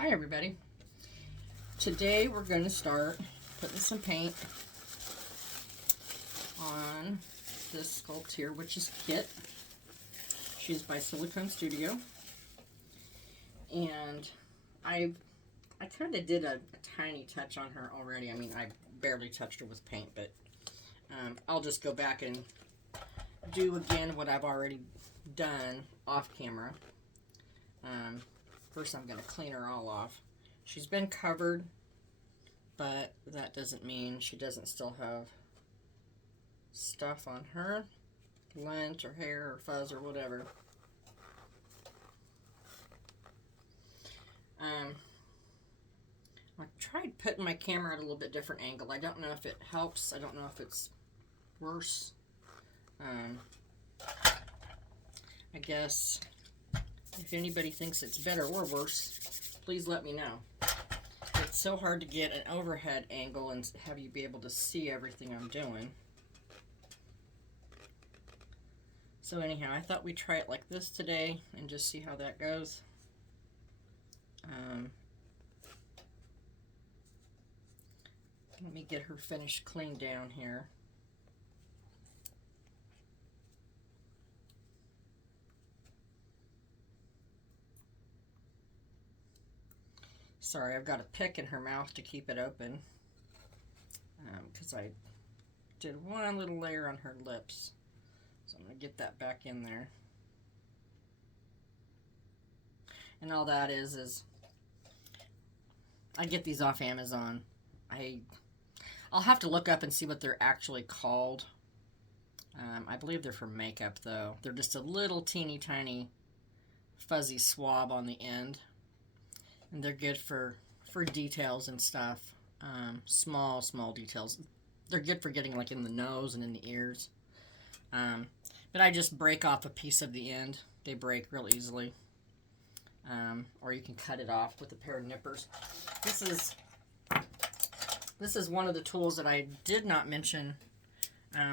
Hi everybody. Today we're going to start putting some paint on this sculpt here, which is Kit. She's by Silicone Studio. And I kind of did a tiny touch on her already. I mean, I barely touched her with paint, but I'll just go back and do again what I've already done off camera. First I'm going to clean her all off. She's been covered, but that doesn't mean she doesn't still have stuff on her, lint or hair or fuzz or whatever. I tried putting my camera at a little bit different angle. I don't know if it helps. I don't know if it's worse. I guess if anybody thinks it's better or worse, please let me know. It's so hard to get an overhead angle and have you be able to see everything I'm doing. So anyhow, I thought we'd try it like this today and just see how that goes. Let me get her finished clean down here. Sorry, I've got a pick in her mouth to keep it open because I did one little layer on her lips. So I'm going to get that back in there. And all that is I get these off Amazon. I'll have to look up and see what they're actually called. I believe they're for makeup, though. They're just a little teeny tiny fuzzy swab on the end. And they're good for details and stuff. Small details. They're good for getting like in the nose and in the ears. But I just break off a piece of the end. They break real easily. Or you can cut it off with a pair of nippers. This is one of the tools that I did not mention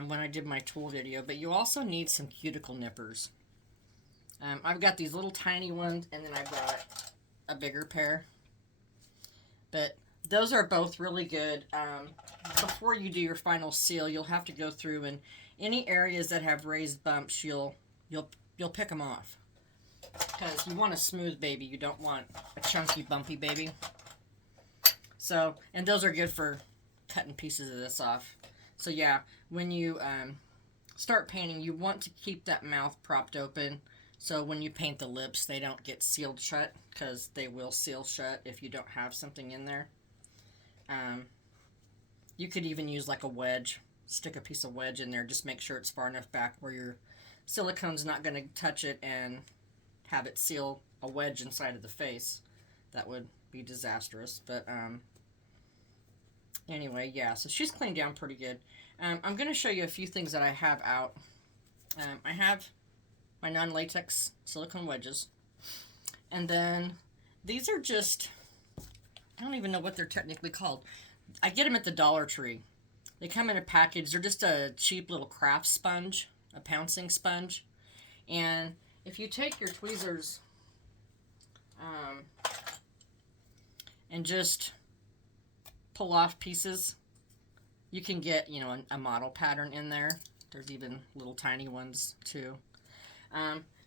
when I did my tool video, but you also need some cuticle nippers. I've got these little tiny ones, and then I brought a bigger pair. But those are both really good. Before you do your final seal, you'll have to go through, and any areas that have raised bumps, you'll pick them off. Because you want a smooth baby, you don't want a chunky, bumpy baby. So, and those are good for cutting pieces of this off. So yeah, when you start painting, you want to keep that mouth propped open. So when you paint the lips, they don't get sealed shut, because they will seal shut if you don't have something in there. You could even use like a wedge. Stick a piece of wedge in there. Just make sure it's far enough back where your silicone's not going to touch it and have it seal a wedge inside of the face. That would be disastrous. But anyway, yeah. So she's cleaned down pretty good. I'm going to show you a few things that I have out. I have my non-latex silicone wedges. And then these are just, I don't even know what they're technically called. I get them at the Dollar Tree. They come in a package. They're just a cheap little craft sponge, a pouncing sponge. And if you take your tweezers and just pull off pieces, you can get, you know, a model pattern in there. There's even little tiny ones too.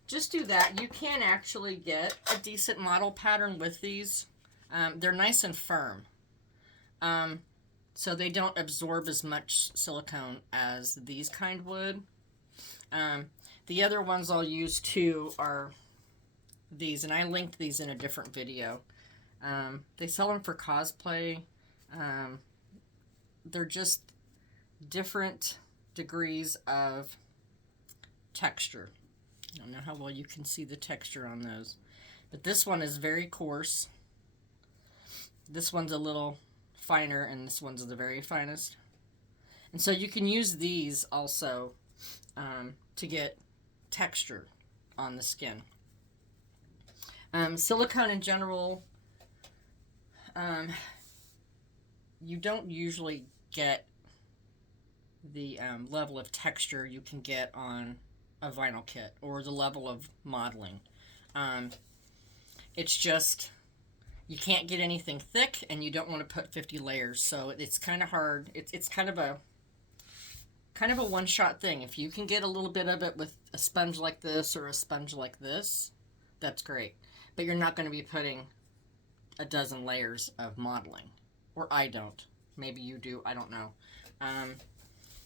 Just do that. You can actually get a decent model pattern with these. They're nice and firm. So they don't absorb as much silicone as these kind would. The other ones I'll use too are these, and I linked these in a different video. They sell them for cosplay. They're just different degrees of texture. I don't know how well you can see the texture on those. But this one is very coarse. This one's a little finer, and this one's the very finest. And so you can use these also to get texture on the skin. Silicone in general, you don't usually get the level of texture you can get on a vinyl kit or the level of modeling. It's just, you can't get anything thick, and you don't want to put 50 layers, so it's kind of hard. It's kind of a one-shot thing. If you can get a little bit of it with a sponge like this or a sponge like this, that's great. But you're not going to be putting a dozen layers of modeling, or I don't. Maybe you do. I don't know.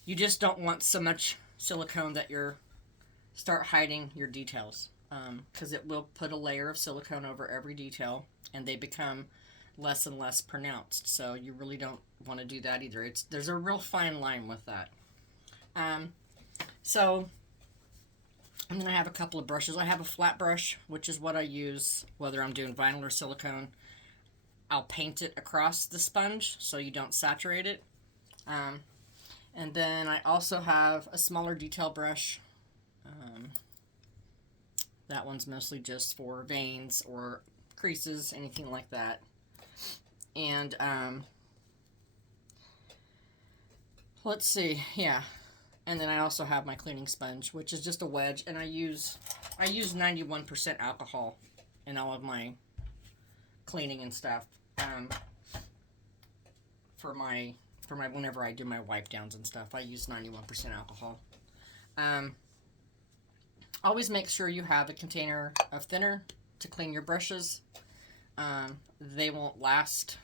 You just don't want so much silicone that you're start hiding your details, because it will put a layer of silicone over every detail, and they become less and less pronounced. So you really don't want to do that either. There's a real fine line with that. So and then I have a couple of brushes. I have a flat brush, which is what I use whether I'm doing vinyl or silicone. I'll paint it across the sponge so you don't saturate it. And then I also have a smaller detail brush. That one's mostly just for veins or creases, anything like that. And let's see, yeah. And then I also have my cleaning sponge, which is just a wedge, and I use 91% alcohol in all of my cleaning and stuff. For my whenever I do my wipe downs and stuff, I use 91% alcohol. Always make sure you have a container of thinner to clean your brushes. They won't last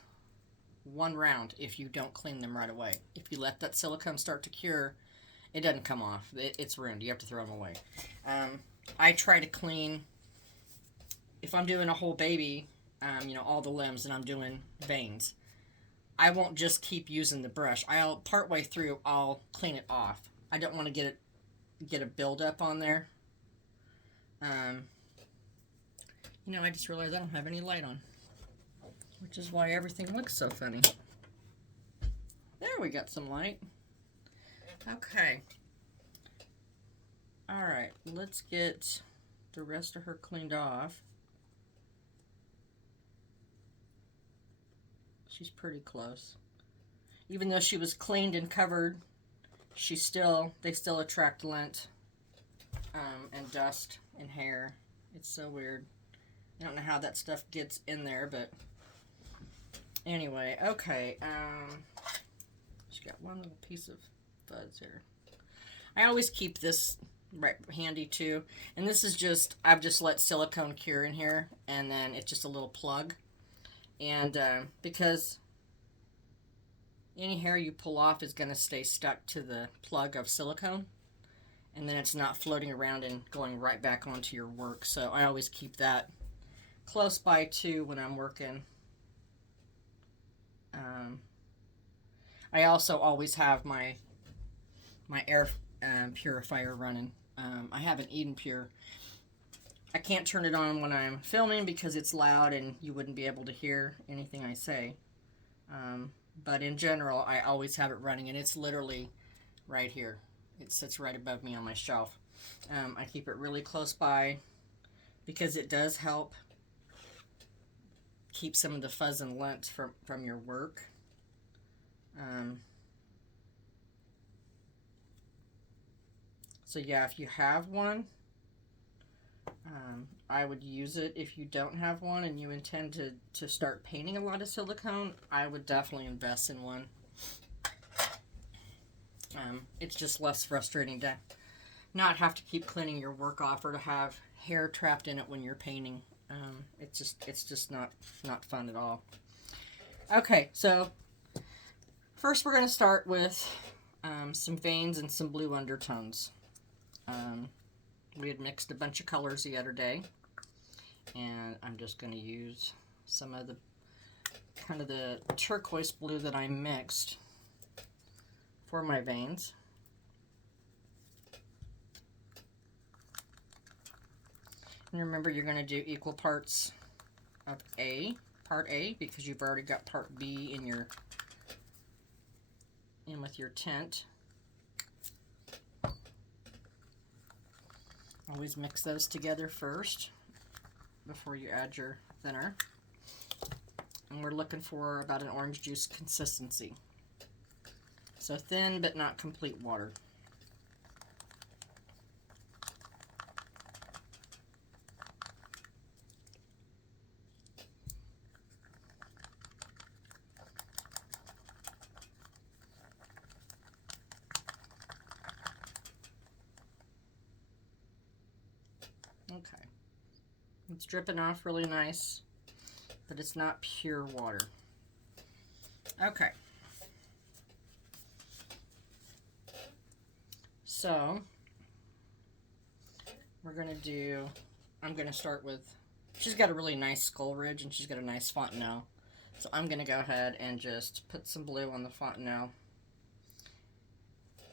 one round if you don't clean them right away. If you let that silicone start to cure, it doesn't come off. It's ruined. You have to throw them away. I try to clean, if I'm doing a whole baby, all the limbs, and I'm doing veins, I won't just keep using the brush. Partway through, I'll clean it off. I don't want to get a buildup on there. I just realized I don't have any light on, which is why everything looks so funny. There, we got some light. Okay. Alright, let's get the rest of her cleaned off. She's pretty close. Even though she was cleaned and covered, they still attract lint and dust and hair. It's so weird. I don't know how that stuff gets in there, but anyway, okay. She's got one little piece of fuzz here. I always keep this right handy too, and this is just, I've just let silicone cure in here, and then it's just a little plug, and because any hair you pull off is going to stay stuck to the plug of silicone, and then it's not floating around and going right back onto your work. So I always keep that close by too when I'm working. I also always have my air purifier running. I have an Eden Pure. I can't turn it on when I'm filming because it's loud and you wouldn't be able to hear anything I say. But in general, I always have it running, and it's literally right here. It sits right above me on my shelf. I keep it really close by because it does help keep some of the fuzz and lint from your work. So yeah, if you have one, I would use it. If you don't have one and you intend to start painting a lot of silicone, I would definitely invest in one. It's just less frustrating to not have to keep cleaning your work off or to have hair trapped in it when you're painting. It's just not fun at all. Okay, so first we're going to start with some veins and some blue undertones. We had mixed a bunch of colors the other day, and I'm just going to use some of the kind of the turquoise blue that I mixed for my veins. And remember, you're going to do equal parts of part A, because you've already got part B in with your tint. Always mix those together first before you add your thinner. And we're looking for about an orange juice consistency. So thin but not complete water. It's dripping off really nice, but it's not pure water. Okay. So, we're going to do, I'm going to start with, she's got a really nice skull ridge and she's got a nice fontanelle. So I'm going to go ahead and just put some blue on the fontanelle.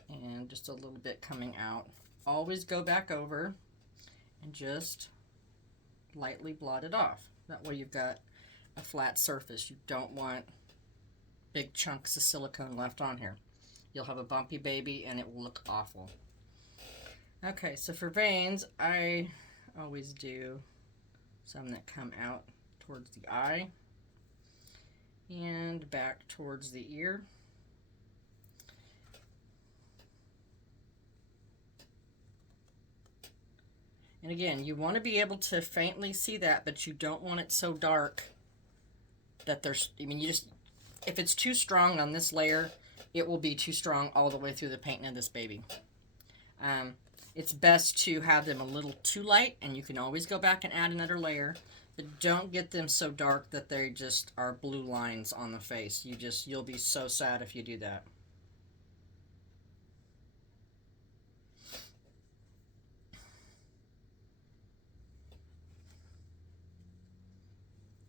And just a little bit coming out. Always go back over and just lightly blot it off. That way you've got a flat surface. You don't want big chunks of silicone left on here. You'll have a bumpy baby and it will look awful. Okay, so for veins, I always do some that come out towards the eye and back towards the ear. And again, you want to be able to faintly see that, but you don't want it so dark that there's, I mean, you just, if it's too strong on this layer, it will be too strong all the way through the painting of this baby. It's best to have them a little too light, and you can always go back and add another layer, but don't get them so dark that they just are blue lines on the face. You'll be so sad if you do that.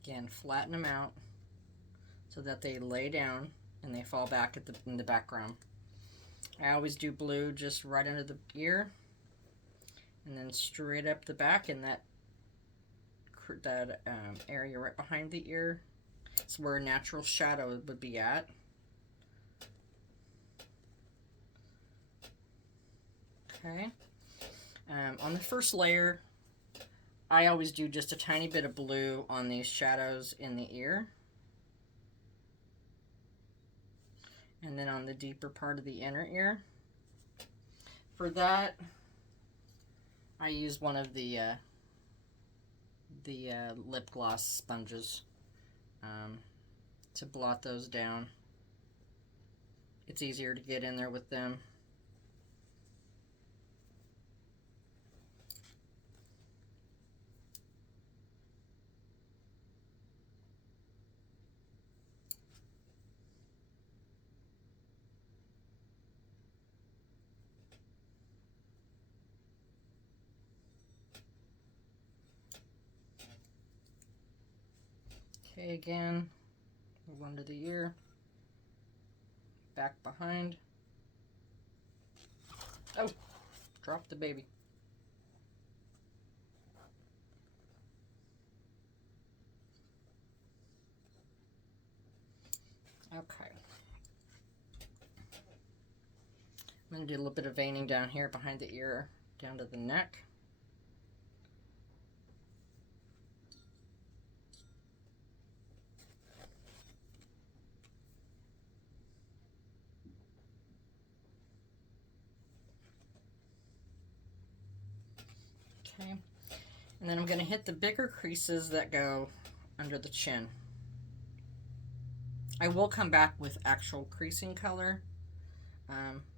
Again, flatten them out so that they lay down and they fall back in the background. I always do blue just right under the ear and then straight up the back in that area right behind the ear. It's where a natural shadow would be at. Okay. On the first layer, I always do just a tiny bit of blue on these shadows in the ear. And then on the deeper part of the inner ear. For that, I use one of the lip gloss sponges to blot those down. It's easier to get in there with them. Okay, again, move under the ear, back behind. Oh, dropped the baby. Okay. I'm going to do a little bit of veining down here behind the ear, down to the neck. Okay, and then I'm going to hit the bigger creases that go under the chin. I will come back with actual creasing color,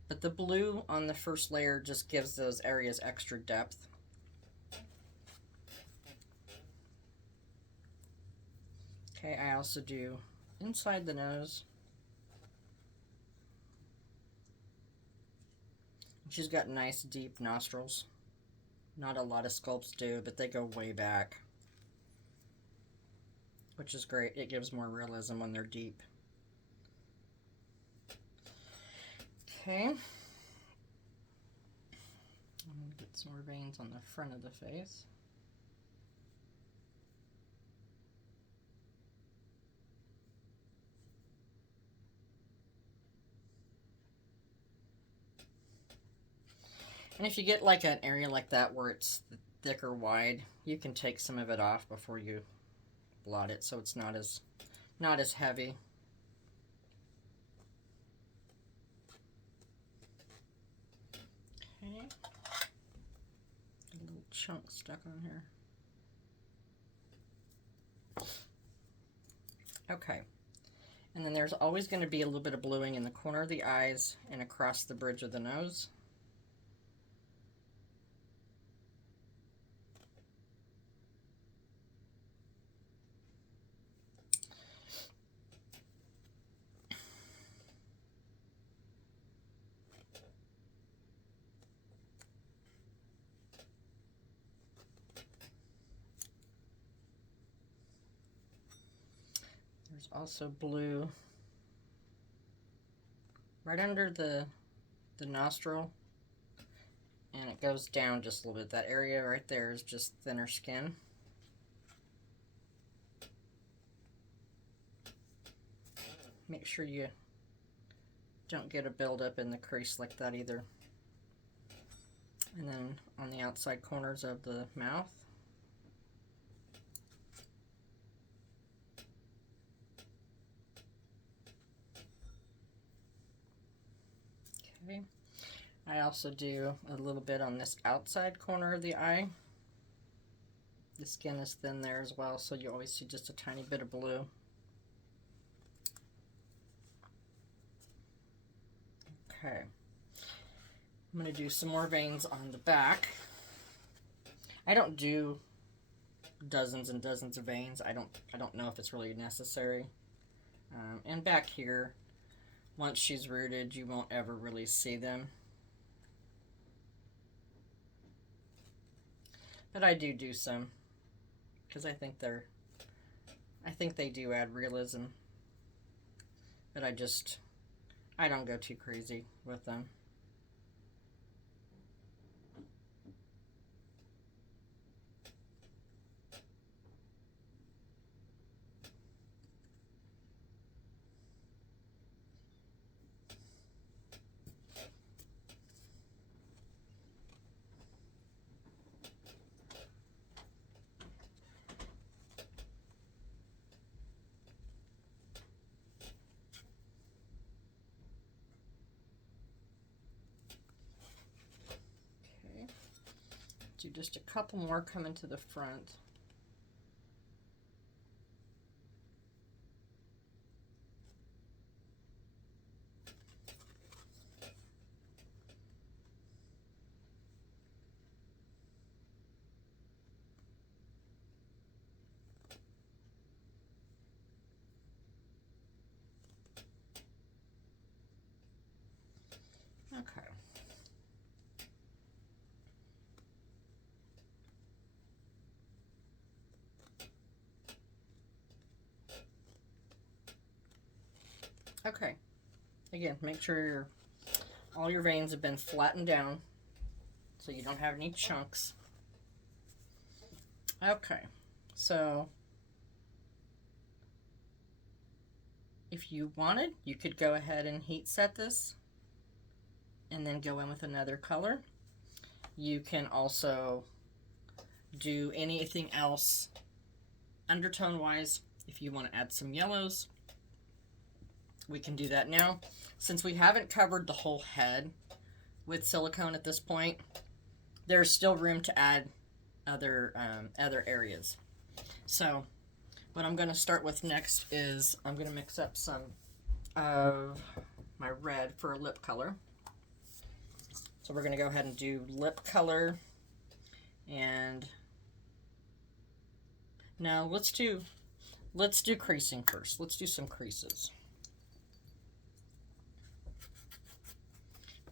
but the blue on the first layer just gives those areas extra depth. Okay, I also do inside the nose. She's got nice deep nostrils. Not a lot of sculpts do, but they go way back, which is great. It gives more realism when they're deep. Okay. I'm going to get some more veins on the front of the face. And if you get like an area like that where it's thick or wide, you can take some of it off before you blot it, so it's not as heavy. Okay. A little chunk stuck on here. Okay. And then there's always going to be a little bit of bluing in the corner of the eyes and across the bridge of the nose. There's also blue right under the nostril, and it goes down just a little bit. That area right there is just thinner skin. Make sure you don't get a buildup in the crease like that either. And then on the outside corners of the mouth. Okay. I also do a little bit on this outside corner of the eye. The skin is thin there as well, so you always see just a tiny bit of blue. Okay. I'm going to do some more veins on the back. I don't do dozens and dozens of veins. I don't know if it's really necessary. And back here, once she's rooted, you won't ever really see them. But I do some because I think they do add realism. But I don't go too crazy with them. Do just a couple more coming to the front. Okay. Okay. Again, make sure all your veins have been flattened down so you don't have any chunks. Okay. So if you wanted, you could go ahead and heat set this and then go in with another color. You can also do anything else undertone wise. If you want to add some yellows, we can do that now. Since we haven't covered the whole head with silicone at this point, there's still room to add other areas. So what I'm going to start with next is I'm going to mix up some of my red for a lip color. So we're going to go ahead and do lip color, and now let's do creasing first. Let's do some creases.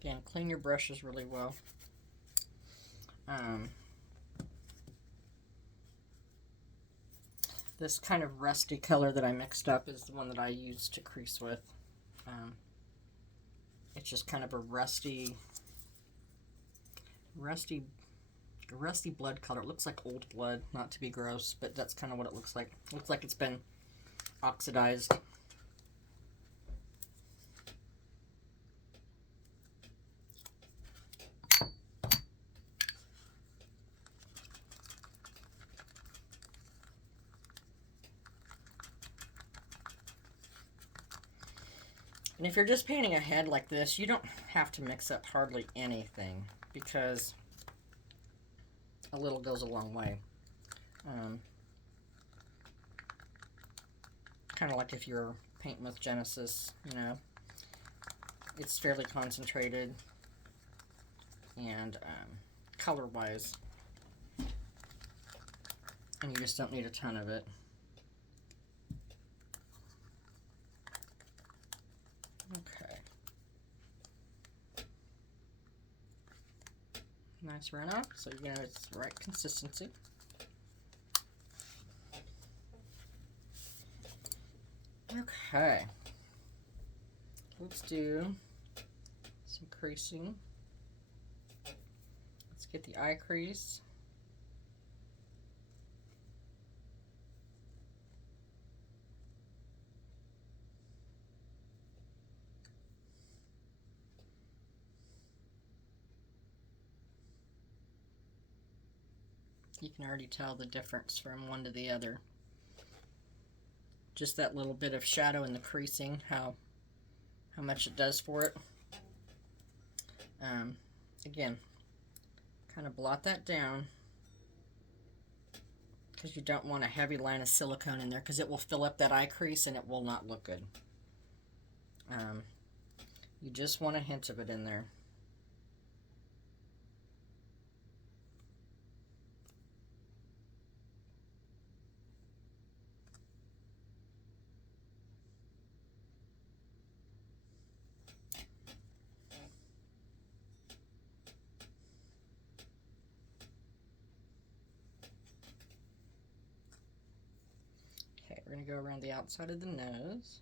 Again, clean your brushes really well. This kind of rusty color that I mixed up is the one that I used to crease with. It's just kind of a rusty blood color. It looks like old blood, not to be gross, but that's kind of what it looks like. It looks like it's been oxidized. And if you're just painting a head like this, you don't have to mix up hardly anything, because a little goes a long way. Kind of like if you're painting with Genesis, you know, it's fairly concentrated and color-wise, and you just don't need a ton of it. Okay. Nice runoff, so you know it's the right consistency. Okay. Let's do some creasing. Let's get the eye crease. You can already tell the difference from one to the other. Just that little bit of shadow in the creasing, how much it does for it. Again, kind of blot that down because you don't want a heavy line of silicone in there because it will fill up that eye crease and it will not look good. You just want a hint of it in there. Okay, we're going to go around the outside of the nose.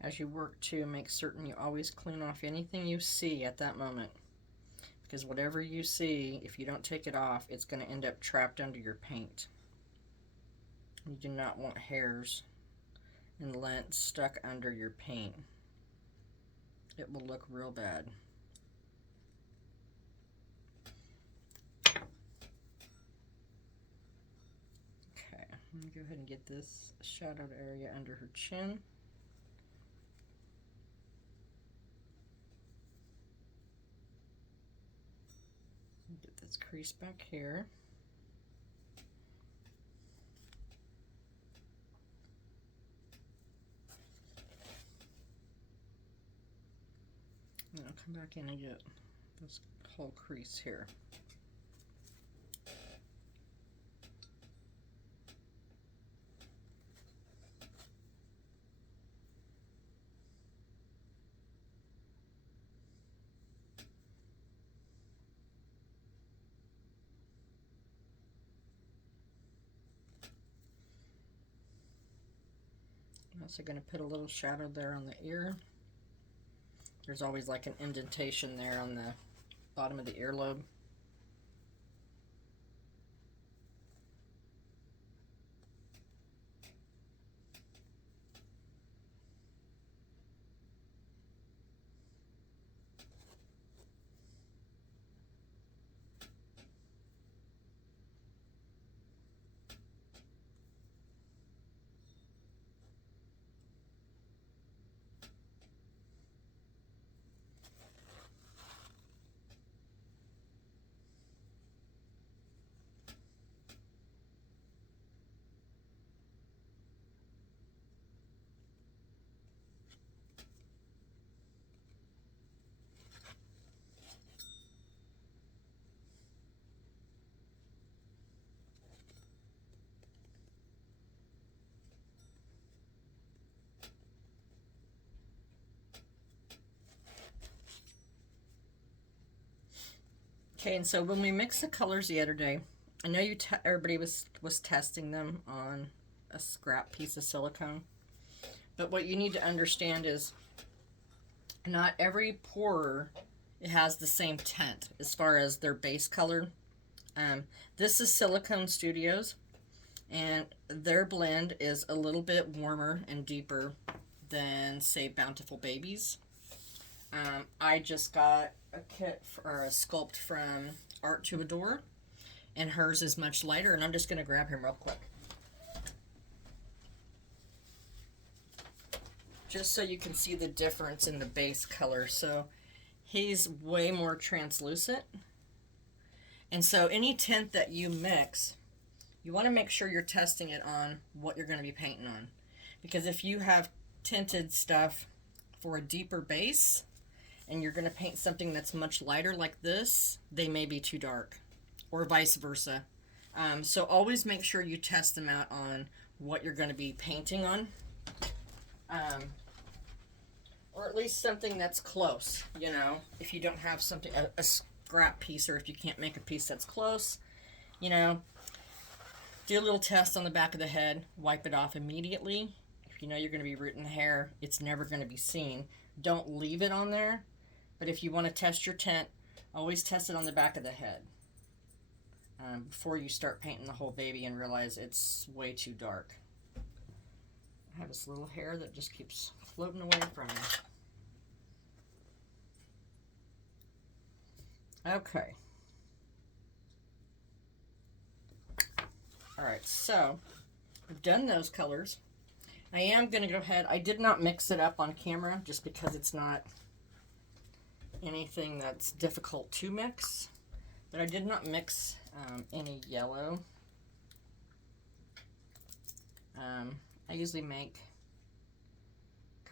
As you work to make certain you always clean off anything you see at that moment. Because whatever you see, if you don't take it off, it's going to end up trapped under your paint. You do not want hairs and lint stuck under your paint. It will look real bad. Okay, I'm going to go ahead and get this shadowed area under her chin. Get this crease back here. And I'll come back in and get this whole crease here. I'm also going to put a little shadow there on the ear. There's always like an indentation there on the bottom of the earlobe. Okay, and so when we mixed the colors the other day, I know everybody was testing them on a scrap piece of silicone, but what you need to understand is not every pourer has the same tint as far as their base color. This is Silicone Studios, and their blend is a little bit warmer and deeper than, say, Bountiful Babies. I just got a kit or a sculpt from Art to Adore, and hers is much lighter, and I'm just going to grab him real quick. Just so you can see the difference in the base color. So he's way more translucent. And so any tint that you mix, you want to make sure you're testing it on what you're going to be painting on. Because if you have tinted stuff for a deeper base and you're going to paint something that's much lighter like this, they may be too dark, or vice versa. So always make sure you test them out on what you're going to be painting on. Or at least something that's close, you know. If you don't have something, a scrap piece, or if you can't make a piece that's close, you know, do a little test on the back of the head, wipe it off immediately. If you know you're going to be rooting the hair, it's never going to be seen. Don't leave it on there. But if you want to test your tint, always test it on the back of the head before you start painting the whole baby and realize it's way too dark. I have this little hair that just keeps floating away from me. Okay. Alright, so I've done those colors. I am going to go ahead. I did not mix it up on camera just because it's not anything that's difficult to mix. But I did not mix any yellow. I usually make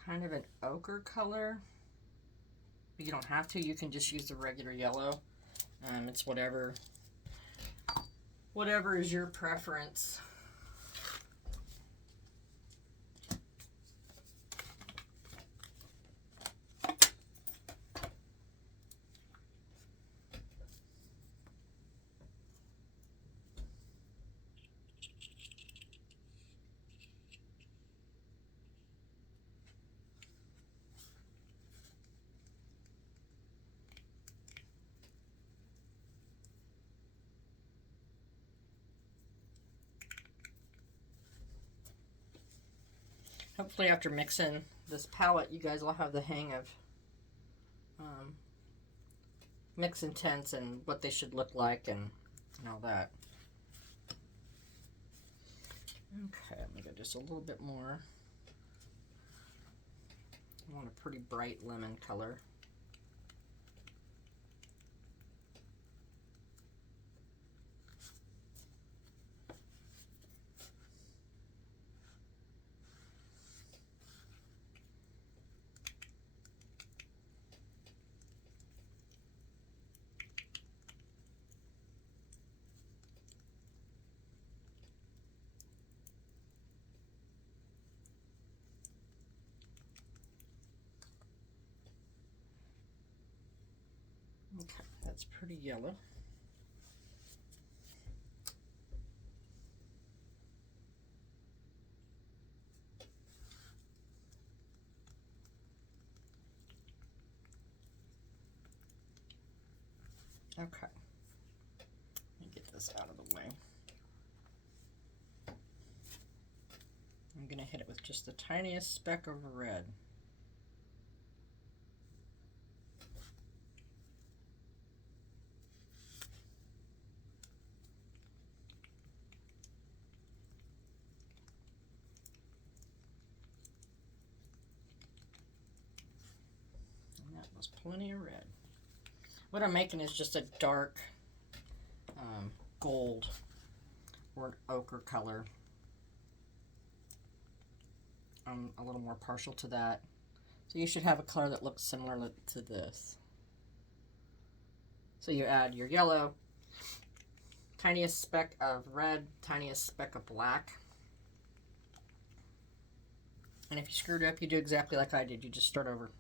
kind of an ochre color. But you don't have to. You can just use the regular yellow. It's whatever is your preference. Hopefully after mixing this palette, you guys will have the hang of mixing tints and what they should look like and all that. Okay, I'm going to go just a little bit more. I want a pretty bright lemon color. Okay, that's pretty yellow. Okay, let me get this out of the way. I'm going to hit it with just the tiniest speck of red. And that was plenty of red. What I'm making is just a dark gold or an ochre color. I'm a little more partial to that. So you should have a color that looks similar to this. So you add your yellow, tiniest speck of red, tiniest speck of black. And if you screwed up, you do exactly like I did. You just start over.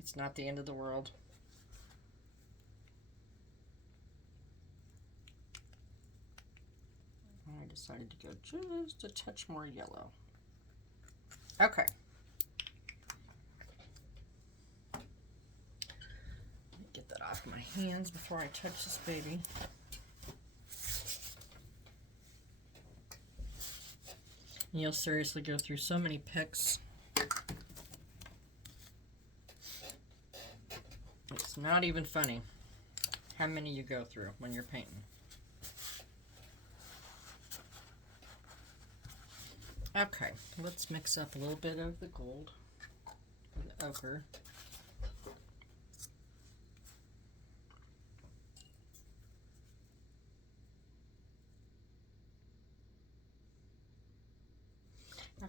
It's not the end of the world. I decided to go just a touch more yellow. Okay. Let me get that off my hands before I touch this baby. You'll seriously go through so many picks. It's not even funny how many you go through when you're painting. Okay, let's mix up a little bit of the gold, the ochre.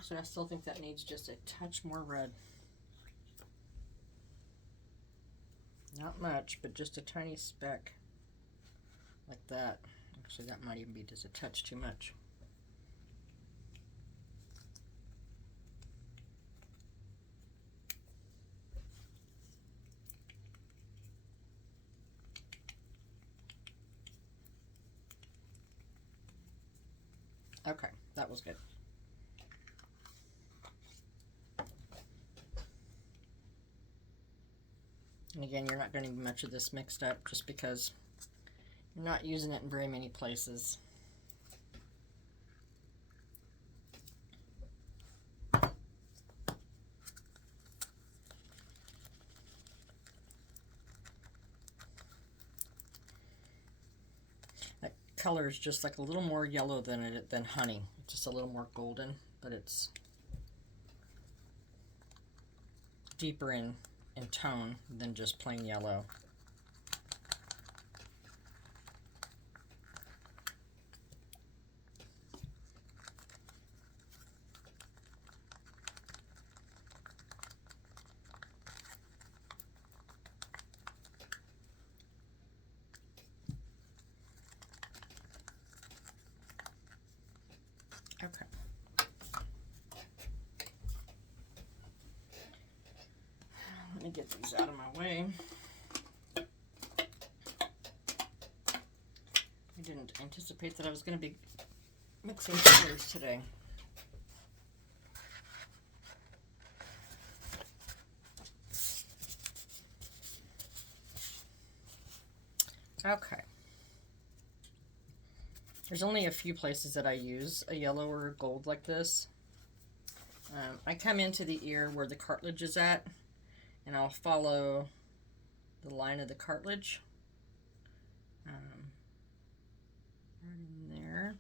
Actually, I still think that needs just a touch more red. Not much, but just a tiny speck. Like that. Actually, that might even be just a touch too much. Okay, that was good. And again, you're not going to get much of this mixed up just because you're not using it in very many places. That color is just like a little more yellow than honey. It's just a little more golden, but it's deeper in tone than just plain yellow. Okay. Let me get these out of my way. I didn't anticipate that I was going to be mixing colors today. Okay. There's only a few places that I use a yellow or a gold like this. I come into the ear where the cartilage is at, and I'll follow the line of the cartilage. Right in there.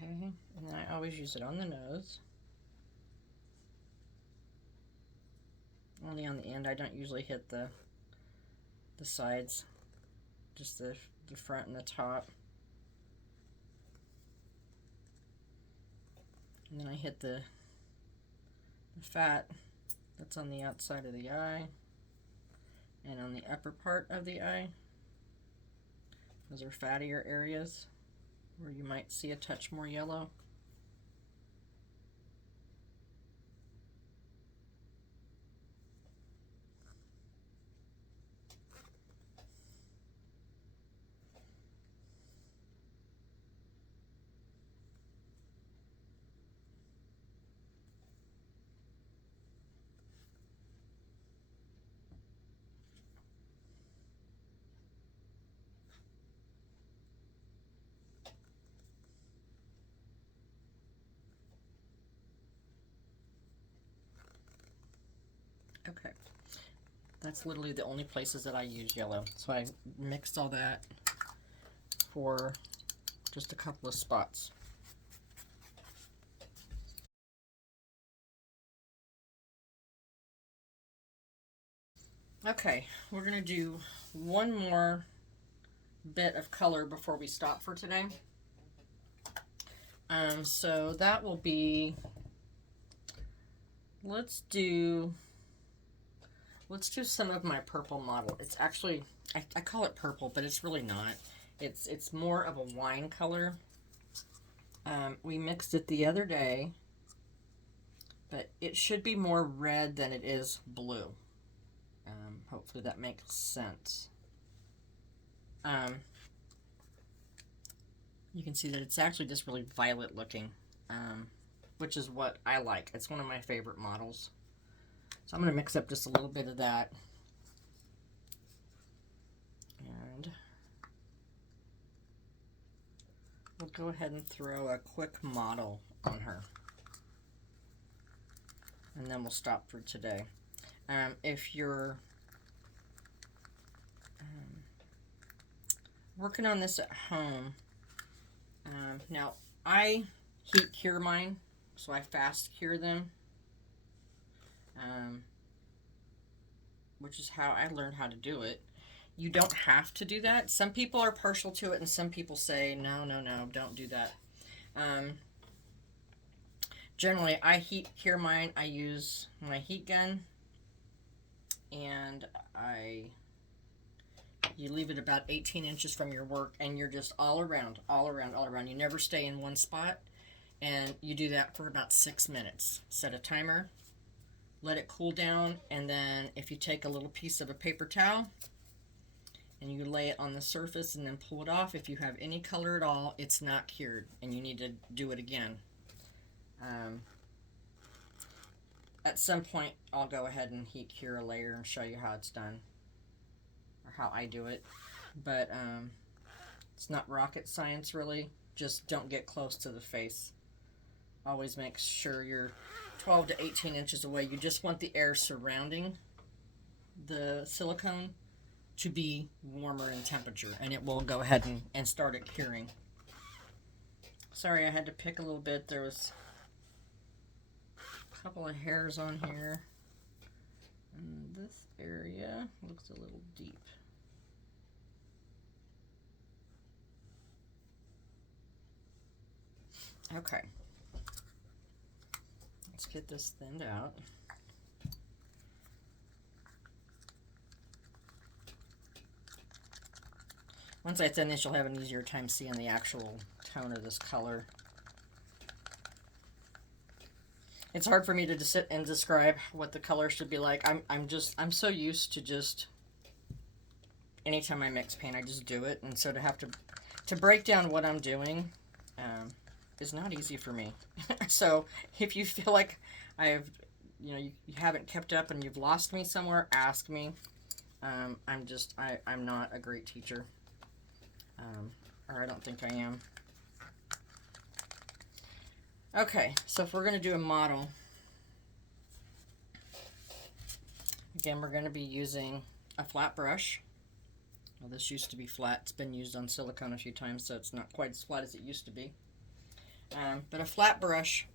Okay, and then I always use it on the nose. Only on the end. I don't usually hit the sides, just the front and the top. And then I hit the fat that's on the outside of the eye and on the upper part of the eye. Those are fattier areas where you might see a touch more yellow. Okay, that's literally the only places that I use yellow. So I mixed all that for just a couple of spots. Okay, we're gonna do one more bit of color before we stop for today. So that will be, let's do some of my purple model. It's actually, I call it purple, but it's really not. It's more of a wine color. We mixed it the other day, but it should be more red than it is blue. Hopefully that makes sense. You can see that it's actually just really violet looking, which is what I like. It's one of my favorite models. So I'm going to mix up just a little bit of that. And we'll go ahead and throw a quick model on her. And then we'll stop for today. If you're working on this at home. Now, I heat cure mine, so I fast cure them, which is how I learned how to do it. You don't have to do that. Some people are partial to it, and some people say, no, no, no, don't do that. Generally, I heat cure mine. I use my heat gun, and you leave it about 18 inches from your work, and you're just all around, all around, all around. You never stay in one spot, and you do that for about 6 minutes. Set a timer, let it cool down, and then if you take a little piece of a paper towel and you lay it on the surface and then pull it off, if you have any color at all, it's not cured, and you need to do it again. At some point, I'll go ahead and heat cure a layer and show you how it's done, or how I do it. But it's not rocket science, really. Just don't get close to the face. Always make sure you're 12 to 18 inches away. You just want the air surrounding the silicone to be warmer in temperature, and it will go ahead and start it curing. Sorry, I had to pick a little bit. There was a couple of hairs on here. And this area looks a little deep. Okay. Let's get this thinned out. Once I thin this, you'll have an easier time seeing the actual tone of this color. It's hard for me to just sit and describe what the color should be like. I'm so used to just, anytime I mix paint, I just do it, and so to have to break down what I'm doing is not easy for me. So if you feel like you haven't kept up and you've lost me somewhere, ask me. I'm not a great teacher. Or I don't think I am. Okay, so if we're going to do a model, again, we're going to be using a flat brush. Well, this used to be flat. It's been used on silicone a few times, so it's not quite as flat as it used to be. But a flat brush,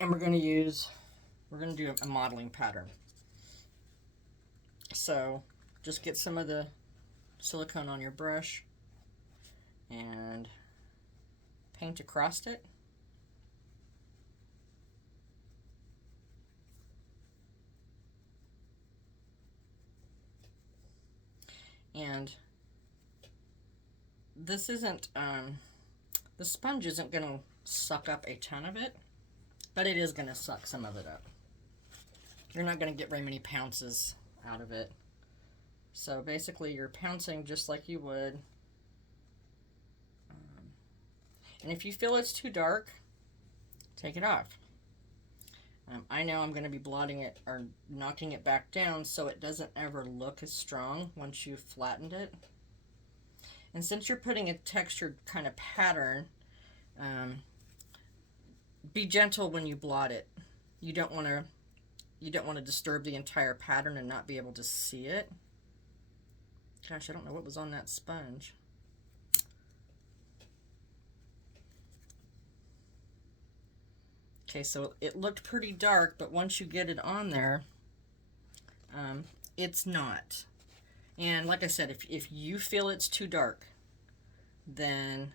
and we're going to do a modeling pattern. So just get some of the silicone on your brush and paint across it. And this isn't, the sponge isn't going to suck up a ton of it, but it is going to suck some of it up. You're not going to get very many pounces out of it. So basically you're pouncing just like you would. And if you feel it's too dark, take it off. I know I'm going to be blotting it or knocking it back down so it doesn't ever look as strong once you've flattened it. And since you're putting a textured kind of pattern, be gentle when you blot it. You don't want to disturb the entire pattern and not be able to see it. Gosh, I don't know what was on that sponge. Okay, so it looked pretty dark, but once you get it on there, it's not. And like I said, if you feel it's too dark, then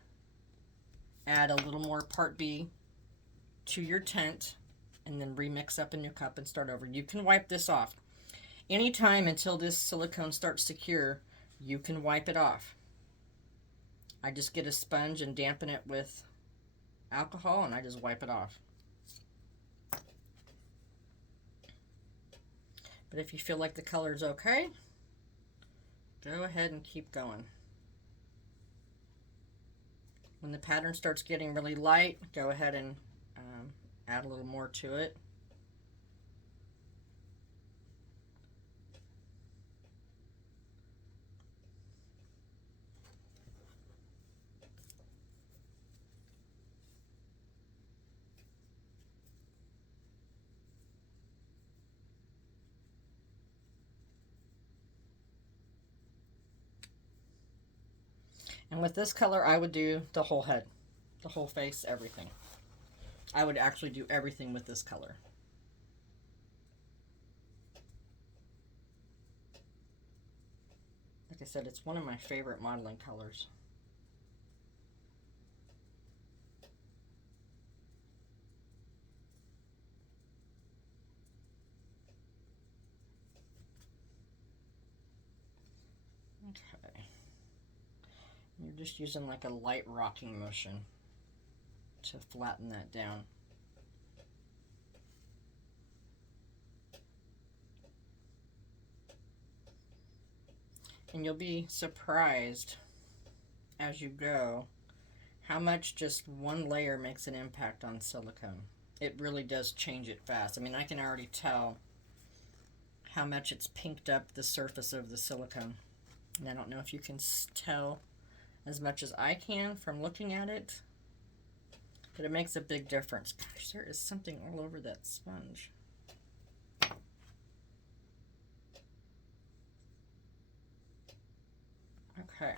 add a little more Part B to your tint, and then remix up a new cup and start over. You can wipe this off. Anytime until this silicone starts to cure, you can wipe it off. I just get a sponge and dampen it with alcohol, and I just wipe it off. But if you feel like the color's okay, go ahead and keep going. When the pattern starts getting really light, go ahead and add a little more to it. And with this color, I would do the whole head, the whole face, everything. I would actually do everything with this color. Like I said, it's one of my favorite modeling colors. Okay. You're just using like a light rocking motion to flatten that down. And you'll be surprised as you go how much just one layer makes an impact on silicone. It really does change it fast. I mean, I can already tell how much it's pinked up the surface of the silicone. And I don't know if you can tell as much as I can from looking at it, but it makes a big difference. Gosh, there is something all over that sponge. Okay.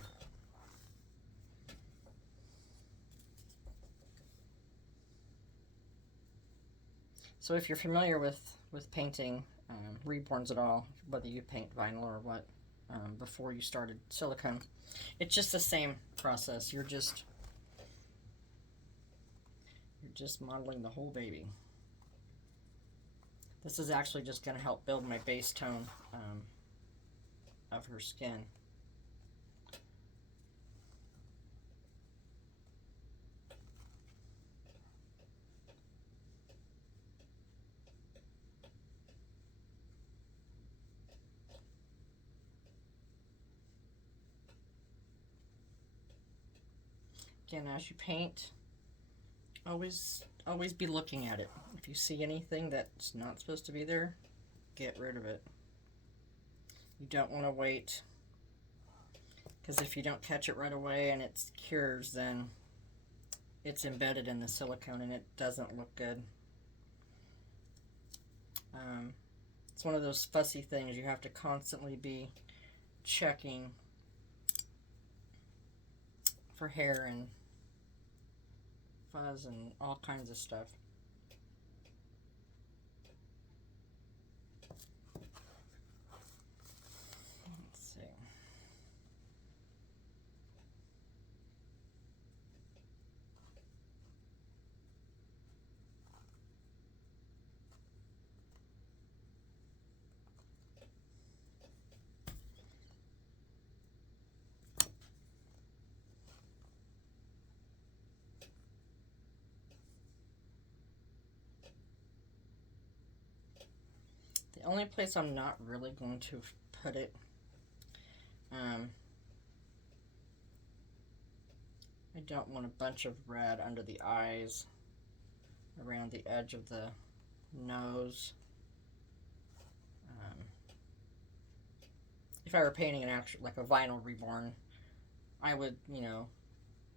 So if you're familiar with painting reborns at all, whether you paint vinyl or what, before you started silicone, it's just the same process. You're just modeling the whole baby. This is actually just going to help build my base tone of her skin. Again, as you paint, always be looking at it. If you see anything that's not supposed to be there, get rid of it. You don't want to wait, because if you don't catch it right away and it cures, then it's embedded in the silicone and it doesn't look good. It's one of those fussy things. You have to constantly be checking for hair and fuzz and all kinds of stuff. Let's see. The only place I'm not really going to put it, I don't want a bunch of red under the eyes, around the edge of the nose. If I were painting an actual, like a vinyl reborn, I would,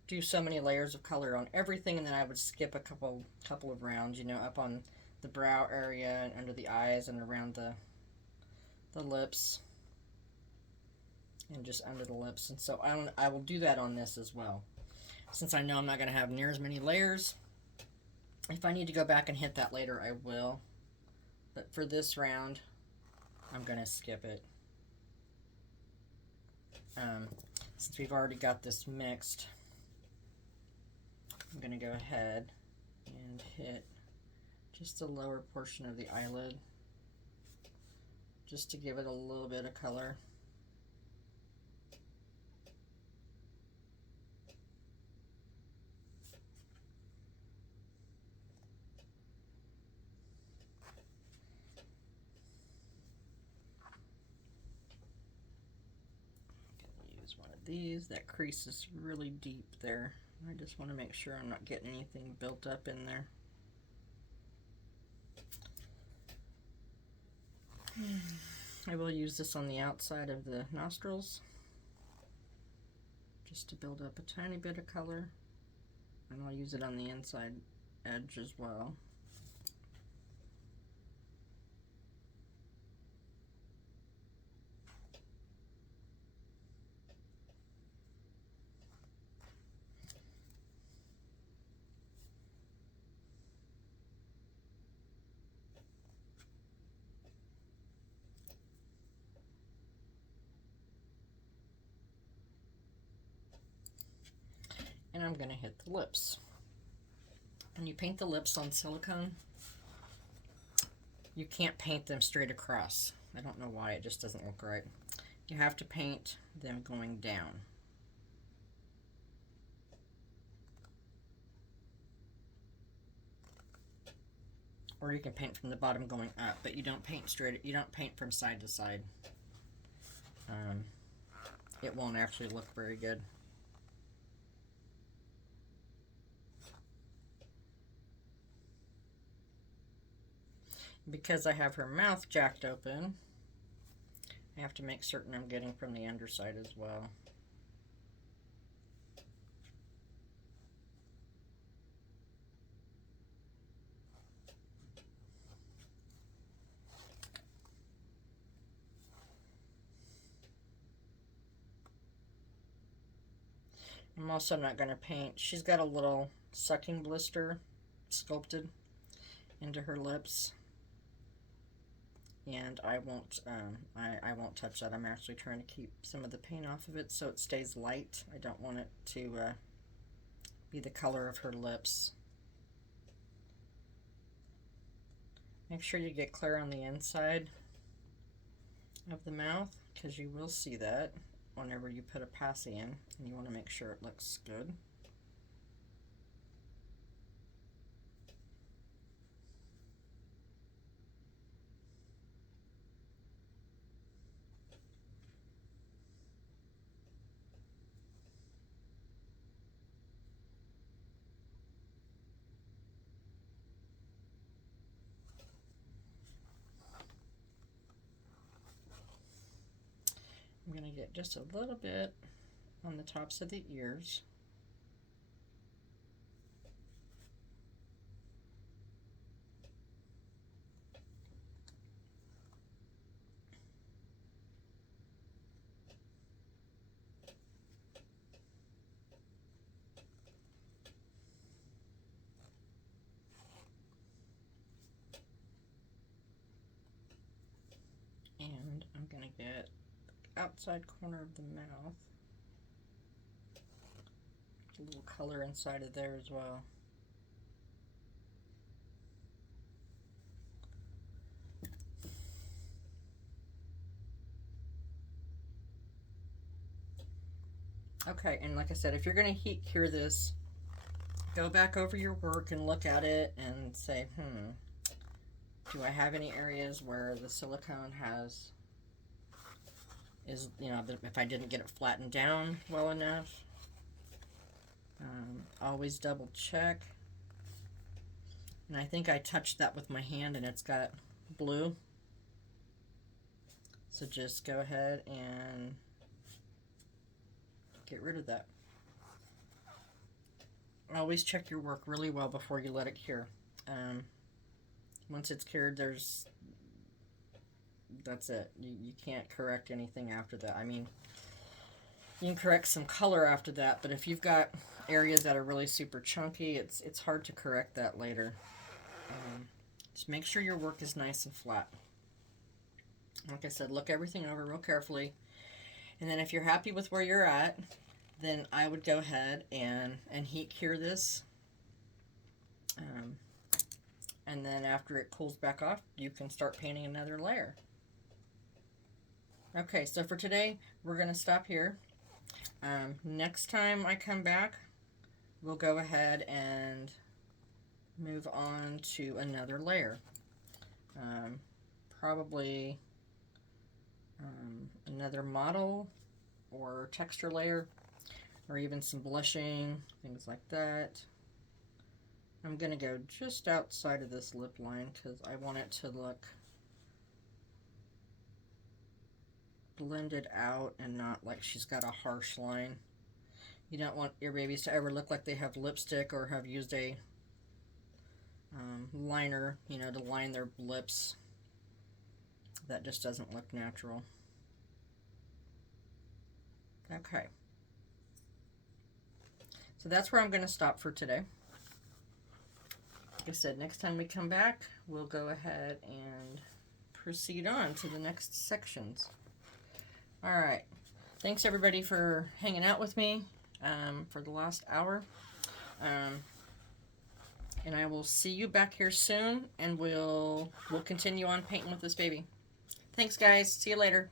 do so many layers of color on everything, and then I would skip a couple of rounds, up on the brow area and under the eyes and around the lips and just under the lips. And so I will do that on this as well. Since I know I'm not going to have near as many layers, if I need to go back and hit that later, I will. But for this round, I'm going to skip it. Since we've already got this mixed, I'm going to go ahead and hit just the lower portion of the eyelid, just to give it a little bit of color. One of these. That crease is really deep there. I just want to make sure I'm not getting anything built up in there. I will use this on the outside of the nostrils just to build up a tiny bit of color, and I'll use it on the inside edge as well. I'm going to hit the lips. When you paint the lips on silicone, you can't paint them straight across. I don't know why, it just doesn't look right. You have to paint them going down. Or you can paint from the bottom going up, but you don't paint straight, you don't paint from side to side. It won't actually look very good. Because I have her mouth jacked open, I have to make certain I'm getting from the underside as well. I'm also not going to paint. She's got a little sucking blister sculpted into her lips, and I won't touch that. I'm actually trying to keep some of the paint off of it so it stays light. I don't want it to be the color of her lips. Make sure you get clear on the inside of the mouth, because you will see that whenever you put a passy in, and you want to make sure it looks good. I'm going to get just a little bit on the tops of the ears. And I'm going to get the outside corner of the mouth. A little color inside of there as well. Okay, and like I said, if you're going to heat cure this, go back over your work and look at it and say, do I have any areas where the silicone is, you know, if I didn't get it flattened down well enough. Always double check. And I think I touched that with my hand and it's got blue. So just go ahead and get rid of that. Always check your work really well before you let it cure. Once it's cured, that's it. You can't correct anything after that. I mean, you can correct some color after that, but if you've got areas that are really super chunky, it's hard to correct that later. Just make sure your work is nice and flat. Like I said, look everything over real carefully. And then if you're happy with where you're at, then I would go ahead and heat cure this. And then after it cools back off, you can start painting another layer. Okay, so for today, we're going to stop here. Next time I come back, we'll go ahead and move on to another layer. Probably another model or texture layer, or even some blushing, things like that. I'm going to go just outside of this lip line because I want it to look blended out and not like she's got a harsh line. You don't want your babies to ever look like they have lipstick or have used a liner, you know, to line their lips. That just doesn't look natural. Okay. So that's where I'm going to stop for today. Like I said, next time we come back, we'll go ahead and proceed on to the next sections. All right. Thanks everybody for hanging out with me. for the last hour. And I will see you back here soon, and we'll continue on painting with this baby. Thanks, guys. See you later.